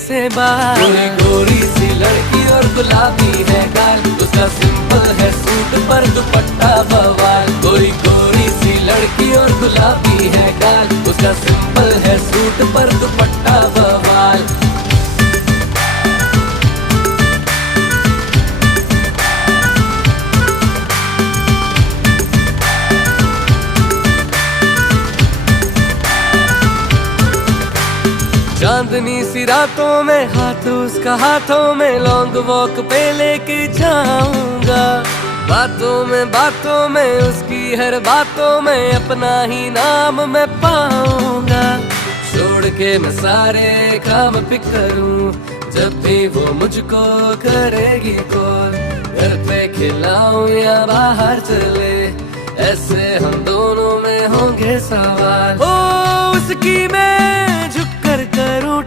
से बात गोरी गोरी सी लड़की और गुलाबी है गाल, उसका सिंपल है सूट पर दुपट्टा बवाल। गोरी गोरी सी लड़की और गुलाबी है गाल, उसका सिंपल है सूट पर दुपट्टा बवाल। चांदनी सी रातों में हाथ उसका हाथों में लॉन्ग वॉक पे लेके जाऊंगा। बातों में उसकी हर बातों में अपना ही नाम मैं पाऊंगा। छोड़ के मैं सारे काम भी करूं जब भी वो मुझको करेगी कॉल। घर पे खिलाऊं या बाहर चले, ऐसे हम दोनों में होंगे सवाल। ओ उसकी मैं झुक कर करूं